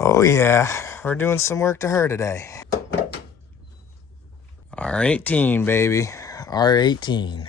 Oh yeah, we're doing some work to her today. R18, baby. R18.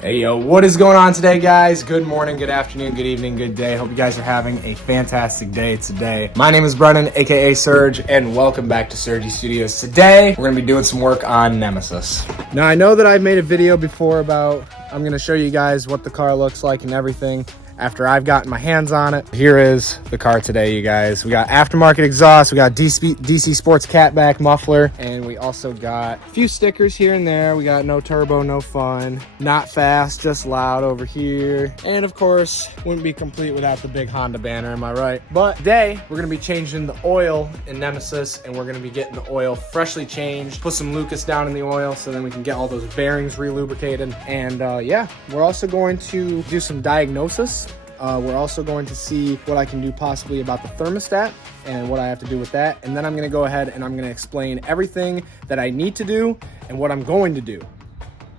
Hey yo, what is going on today, guys? Good morning, good afternoon, good evening, good day. Hope you guys are having a fantastic day today. My name is Brennan, aka Surge, and welcome back to Surgie Studios. Today, we're gonna be doing some work on Nemesis. Now, I know that I've made a video before about, I'm gonna show you guys what the car looks like and everything after I've gotten my hands on it. Here is the car today, you guys. We got aftermarket exhaust, we got DC Sports catback muffler, and we also got a few stickers here and there. We got no turbo, no fun, not fast, just loud over here. And of course, wouldn't be complete without the big Honda banner, am I right? But today, we're gonna be changing the oil in Nemesis, and we're gonna be getting the oil freshly changed, put some Lucas down in the oil so then we can get all those bearings relubricated. And yeah, we're also going to do some diagnosis. We're also going to see what I can do possibly about the thermostat and what I have to do with that. And then I'm going to go ahead and I'm going to explain everything that I need to do and what I'm going to do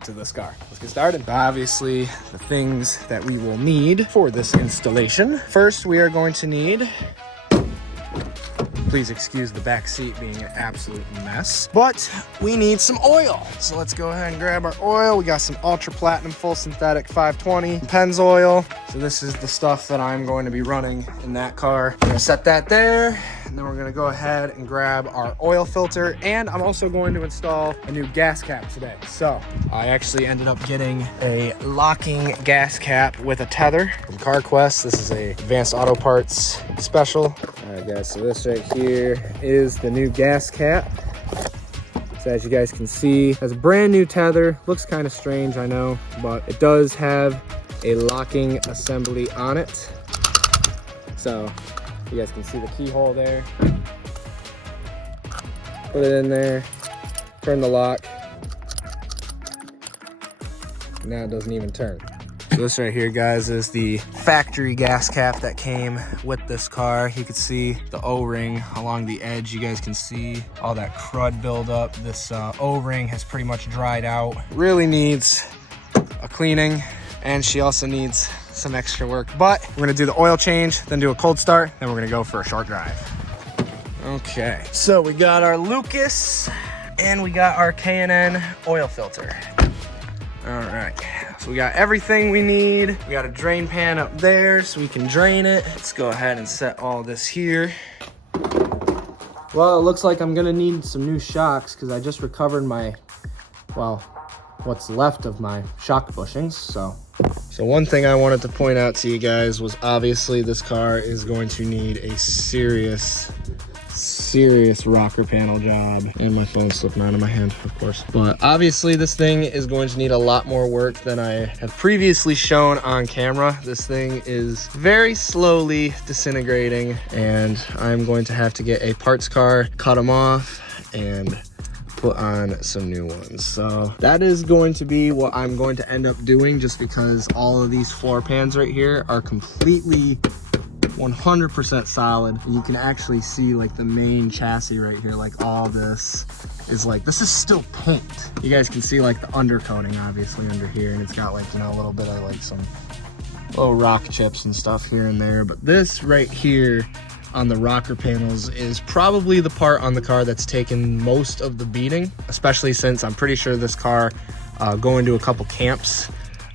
to this car. Let's get started. Obviously, the things that we will need for this installation. First, we are going to need, please excuse the back seat being an absolute mess, but we need some oil. So let's go ahead and grab our oil. We got some Ultra Platinum Full Synthetic 520 Pennzoil. So this is the stuff that I'm going to be running in that car. I'm gonna set that there, and then we're gonna go ahead and grab our oil filter, and I'm also going to install a new gas cap today. So I actually ended up getting a locking gas cap with a tether from CarQuest. This is a Advanced Auto Parts special. All right, guys, so this right here is the new gas cap. So as you guys can see, it has a brand new tether. Looks kind of strange, I know, but it does have a locking assembly on it. So you guys can see the keyhole there. Put it in there, turn the lock. Now it doesn't even turn. So this right here, guys, is the factory gas cap that came with this car. You can see the O-ring along the edge. You guys can see all that crud buildup. This O-ring has pretty much dried out. Really needs a cleaning, and she also needs some extra work. But we're gonna do the oil change, then do a cold start, then we're gonna go for a short drive. Okay, so we got our Lucas, and we got our K&N oil filter. All right, so we got everything we need. We got a drain pan up there so we can drain it. Let's go ahead and set all this here. Well, it looks like I'm gonna need some new shocks because I just recovered my, well, what's left of my shock bushings, so one thing I wanted to point out to you guys was obviously this car is going to need a serious rocker panel job. And my phone's slipping out of my hand, of course. But obviously this thing is going to need a lot more work than I have previously shown on camera. This thing is very slowly disintegrating, and I'm going to have to get a parts car, cut them off, and put on some new ones. So that is going to be what I'm going to end up doing, just because all of these floor pans right here are completely 100% solid. You can actually see like the main chassis right here, like all this is like, this is still paint. You guys can see like the undercoating obviously under here, and it's got like, you know, a little bit of like some little rock chips and stuff here and there. But this right here on the rocker panels is probably the part on the car that's taken most of the beating, especially since I'm pretty sure this car going to a couple camps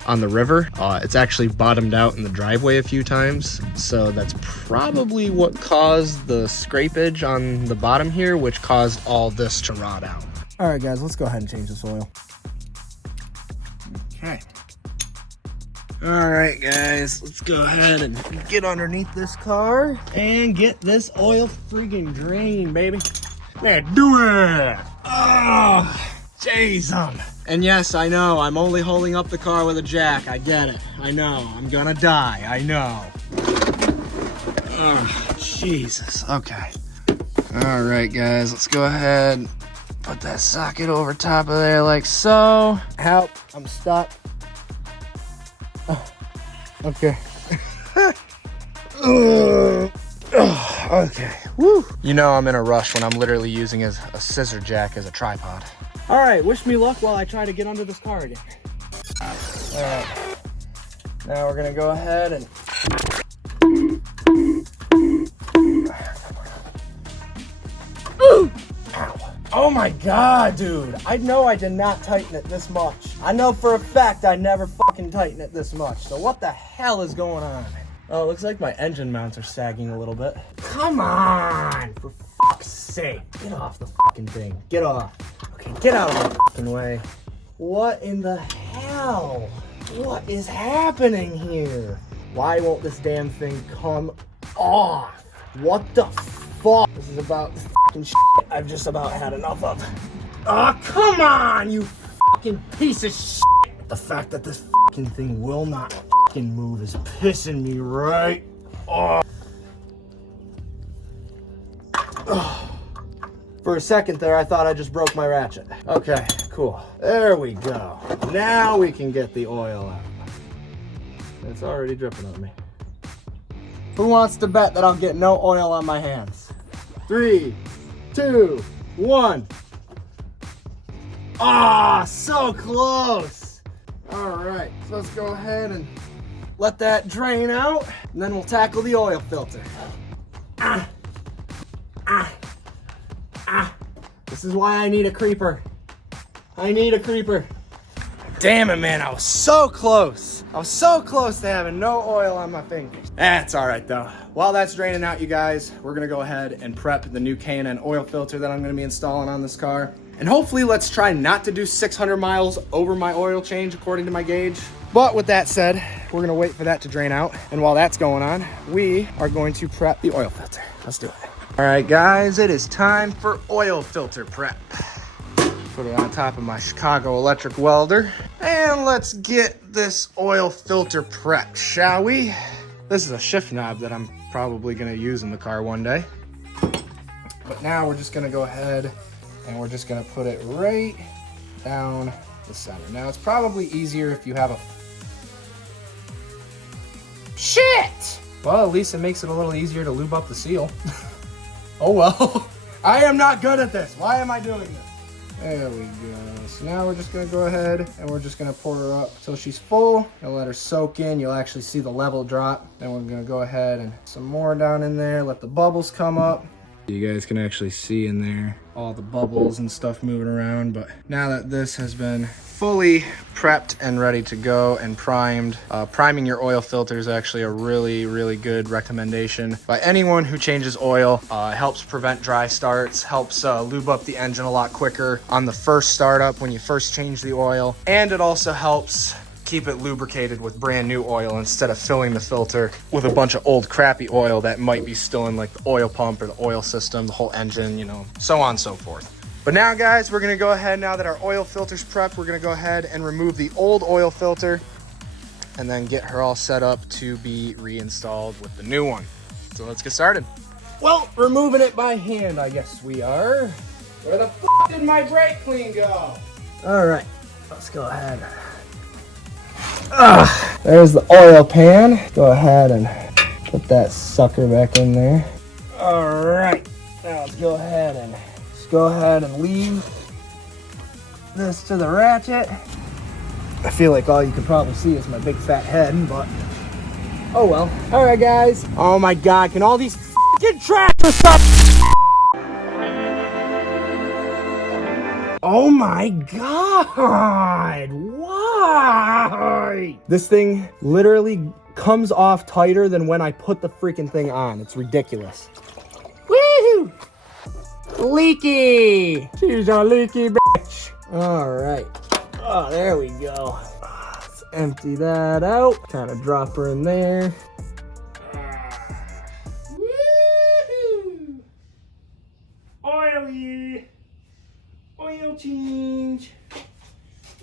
on the river, it's actually bottomed out in the driveway a few times. So that's probably what caused the scrapage on the bottom here, which caused all this to rot out. All right, guys, let's go ahead and change this oil. Okay. All right, guys, let's go ahead and get underneath this car and get this oil freaking drained, baby. Let's do it. Oh, jeez. And yes, I know, I'm only holding up the car with a jack. I get it. I know, I'm gonna die. I know. Oh, Jesus. Okay. All right, guys, let's go ahead. Put that socket over top of there like so. Help, I'm stuck. Oh, okay. Okay, woo. You know I'm in a rush when I'm literally using a scissor jack as a tripod. All right, wish me luck while I try to get under this car again. All right, now we're gonna go ahead and Ow. Oh my God, dude. I know I did not tighten it this much. I know for a fact I never fucking tighten it this much. So what the hell is going on? Oh, it looks like my engine mounts are sagging a little bit. Come on, for fuck's sake. Get off the fucking thing. Get off. Okay, get out of my fucking way. What in the hell? What is happening here? Why won't this damn thing come off? What the fuck? This is about the fucking shit I've just about had enough of. Oh, come on, you fucking piece of shit. The fact that this fucking thing will not fucking move is pissing me right off. For a second there, I thought I just broke my ratchet. Okay, cool. There we go. Now we can get the oil out. It's already dripping on me. Who wants to bet that I'll get no oil on my hands? 3, 2, 1. Ah, so close. All right, so let's go ahead and let that drain out, and then we'll tackle the oil filter. This is why I need a creeper. I need a creeper. Damn it, man, I was so close. I was so close to having no oil on my fingers. That's all right, though. While that's draining out, you guys, we're gonna go ahead and prep the new K&N oil filter that I'm gonna be installing on this car. And hopefully, let's try not to do 600 miles over my oil change, according to my gauge. But with that said, we're gonna wait for that to drain out. And while that's going on, we are going to prep the oil filter. Let's do it. All right, guys, it is time for oil filter prep. Put it on top of my Chicago electric welder. And let's get this oil filter prepped, shall we? This is a shift knob that I'm probably gonna use in the car one day. But now we're just gonna go ahead and we're just gonna put it right down the center. Now it's probably easier if you have a... Shit! Well, at least it makes it a little easier to lube up the seal. Oh well. I am not good at this. Why am I doing this? There we go. So now we're just gonna go ahead and we're just gonna pour her up until she's full. Gonna let her soak in. You'll actually see the level drop. Then we're gonna go ahead and some more down in there. Let the bubbles come up. You guys can actually see in there all the bubbles and stuff moving around. But now that this has been fully prepped and ready to go and primed, priming your oil filter is actually a really good recommendation by anyone who changes oil. It helps prevent dry starts, helps lube up the engine a lot quicker on the first startup when you first change the oil, and it also helps keep it lubricated with brand new oil instead of filling the filter with a bunch of old crappy oil that might be still in like the oil pump or the oil system, the whole engine, you know, so on and so forth. But now, guys, we're gonna go ahead, now that our oil filter's prepped, we're gonna go ahead and remove the old oil filter and then get her all set up to be reinstalled with the new one. So let's get started. Well, removing it by hand, I guess we are. Where the f did my brake clean go? All right, let's go ahead. There's the oil pan. Go ahead and put that sucker back in there. All right, now let's go ahead and leave this to the ratchet. I feel like all you can probably see is my big fat head, but oh well. All right, guys. Oh my God, can all these fucking tractors stop? Oh my God, why? This thing literally comes off tighter than when I put the freaking thing on. It's ridiculous. Woohoo! Leaky! She's a leaky bitch. All right. Oh, there we go. Let's empty that out. Kind of drop her in there. Woohoo! Oily! Oil change.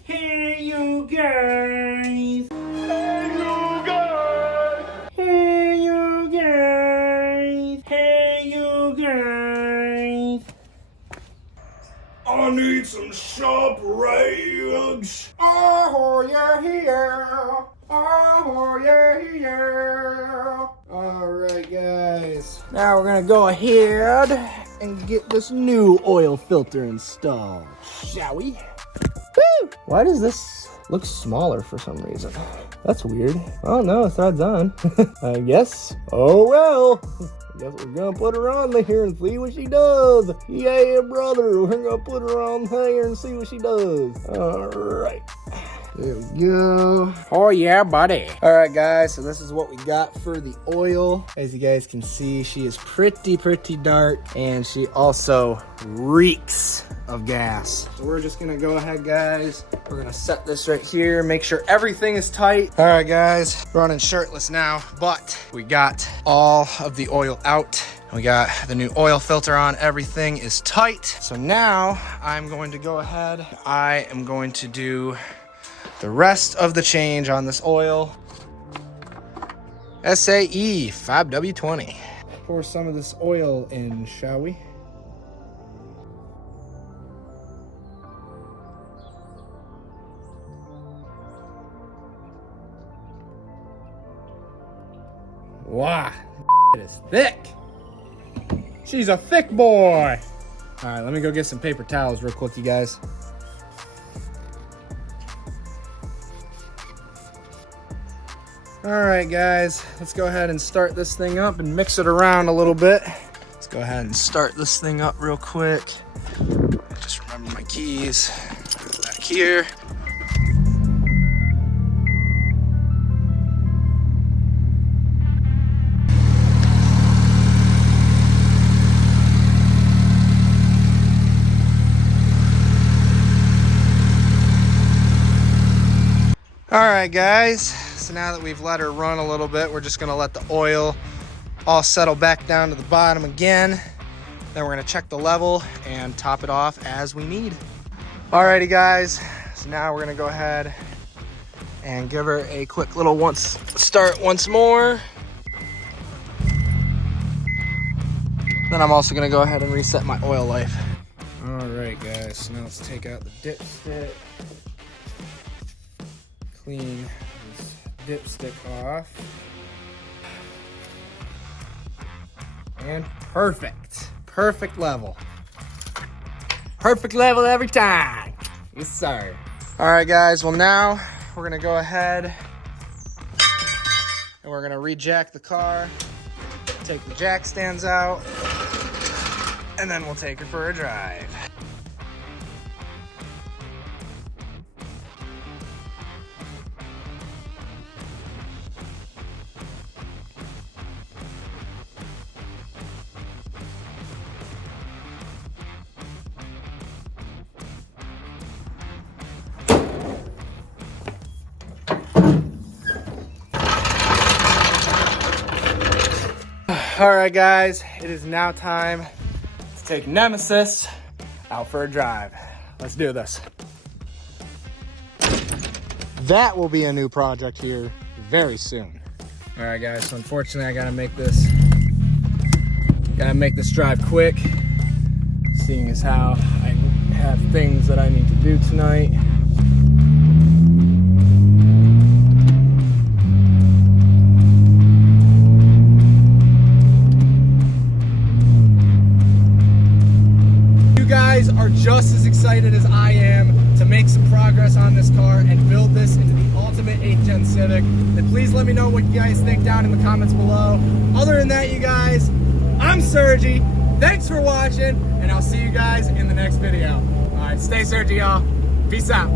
Hey, you guys. Hey, you guys. Hey, you guys. Hey, you guys. I need some sharp rags. Oh, you're here. Oh, you're here. All right, guys. Now we're gonna go ahead and get this new oil filter installed, shall we? Woo! Why does this look smaller for some reason? That's weird. Oh no, the thread's on. I guess. Oh well. I guess we're gonna put her on there and see what she does. Yeah, brother, we're gonna put her on there and see what she does. All right. There we go. Oh yeah, buddy. All right, guys, so this is what we got for the oil. As you guys can see, she is pretty dark, and she also reeks of gas. So we're just gonna go ahead, guys. We're gonna set this right here, make sure everything is tight. All right, guys, running shirtless now, but we got all of the oil out. We got the new oil filter on. Everything is tight. So now I'm going to go ahead. I am going to do the rest of the change on this oil. SAE 5W20. Pour some of this oil in, shall we? Wow, it is thick. She's a thick boy. All right, let me go get some paper towels real quick, you guys. All right, guys, let's go ahead and start this thing up and mix it around a little bit. Let's go ahead and start this thing up real quick. Just remember my keys back here. All right, guys, so now that we've let her run a little bit, we're just gonna let the oil all settle back down to the bottom again. Then we're gonna check the level and top it off as we need. Alrighty, guys, so now we're gonna go ahead and give her a quick little start once more. Then I'm also gonna go ahead and reset my oil life. All right, guys, so now let's take out the dipstick. Clean this dipstick off. And perfect level. Perfect level every time. Yes, sir. All right, guys, well now we're gonna go ahead and we're gonna re-jack the car, take the jack stands out, and then we'll take her for a drive. All right, guys, it is now time to take Nemesis out for a drive. Let's do this. That will be a new project here very soon. All right, guys, so unfortunately I gotta make this drive quick, seeing as how I have things that I need to do tonight. Are just as excited as I am to make some progress on this car and build this into the ultimate 8th gen Civic, then please let me know what you guys think down in the comments below. Other than that, you guys, I'm Surgie. Thanks for watching, and I'll see you guys in the next video. All right, stay Surgie, y'all. Peace out.